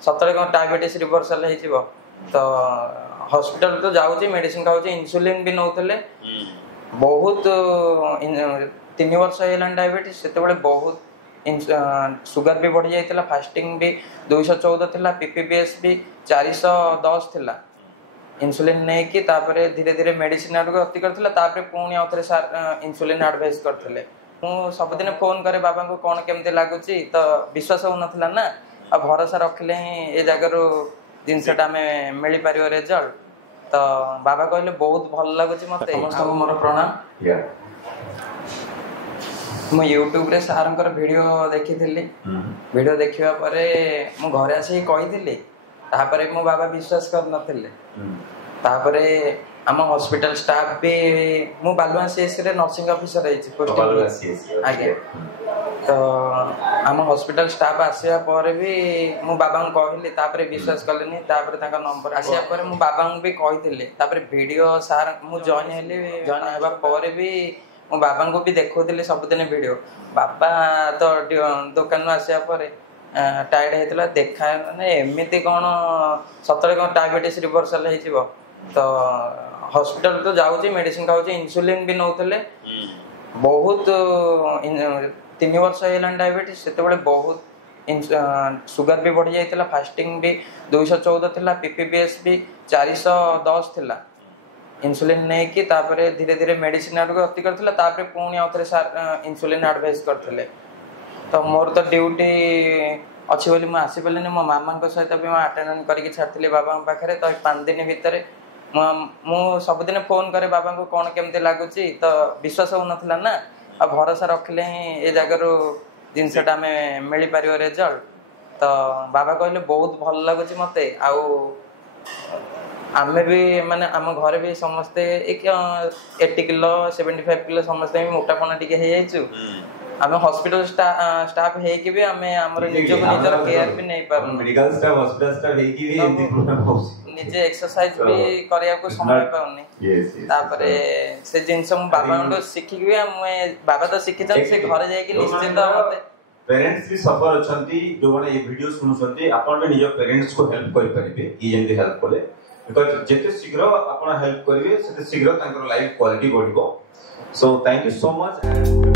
सतरे कौन diabetes reversal हो तो हॉस्पिटल तो जाऊँ मेडिसिन खाऊँ इन्सुलिन भी नौले बहुत 3 वर्ष है डायबिटीज से बहुत सुगर भी बढ़ी जाता फास्टिंग भी 214 थिला पीपीबीएस भी 410 थिला इन्सुलिन नहीं कि तापरे धीरे धीरे मेडिसिन आड़ गति करता पुणी आउ थे सार इन्सुलिन एडवाइस करते सबुदिन फोन करे बाबा को कौन केमती लगुच तो विश्वास हो नाला ना आ भरोसा रखिले ही ए जगार जिनसटा मिल पार रिजल्ट तो बाबा कहले बहुत भल लगुच मत समस्त मोर प्रणाम मु यूट्यूब रे सार वीडियो देखी वीडियो देखा पर मु घरे आसिक कही मो बाबा विश्वास कर नथिले तापरे आम हॉस्पिटल स्टाफ भी मु बालुआ सीएस रे नर्सिंग ऑफिसर आगे तो आम हॉस्पिटल स्टाफ आसिया पर भी मु बाबा को कहली तापरे विश्वास कलेनी तापरे ताका नंबर आसिया पर मु बाबा को भी कही तापरे वीडियो सार मु जॉइन हेली जॉइन हेबा पर भी मो बाबा को भी देखौली सबुदिन वीडियो बाबा तो दुकान आसिया पर टायर्ड होता देखा एमती कौन सतरे कौन डायबिटीज रिवर्सल हो तो हॉस्पिटल तो जाऊँ मेडिसिन खाऊँ इन्सुलिन भी नौले बहुत 3 वर्ष है डायबिटीज से बहुत सुगर भी बढ़ी जाता फास्टिंग भी 214 थिला पीपीबीएस भी 410 थिला इन्सुलिन नहीं कि तापरे धीरे धीरे मेडिसिन आड़ गति करता पुणी आउ थे सार इन्सुलिन एडवाइस करते तो मोर तो ड्यूटी अच्छी बोली मुझे आसी पारे मो मामा सहित भी अटेंडेंस करके छाड़ी बाबा पाखे तो 5 दिन भितर मु सबुदिन फोन करे बाबा को कौन केमती लगुच तो विश्वास हो नाला ना आ भरोसा रखिले ही ए जगार जिनसटा मिल पार रिजल्ट तो बाबा कहले बहुत भल लगुच मत आमे भी माने आम घर भी समस्ते 80 किलो 75 किलो समस्ते भी मोटापना टिके हो जाइछु आम हॉस्पिटल स्टाफ है कि भी आमे हमर निजो को निजर केयर भी नहीं पार मेडिकल स्टाफ हॉस्पिटल स्टाफ है कि भी एंती प्रोग्राम होस निजे एक्सरसाइज भी करिया को समय पाउनी तापरे से जिंस हम बाबा को सिखि कि हम बाबा तो सिखि जन से घर जाय कि निश्चित मते पेरेंट्स भी सफर अछंती जो माने ये वीडियो सुनुसंती आपण भी निजो पेरेंट्स को हेल्प करि परिबे ई जेंति हेल्प कोले बिकॉज़ जेते शीघ्र आपण हेल्प करिवे सेते शीघ्र तांकर लाइफ क्वालिटी बढ़िबो so thank you so much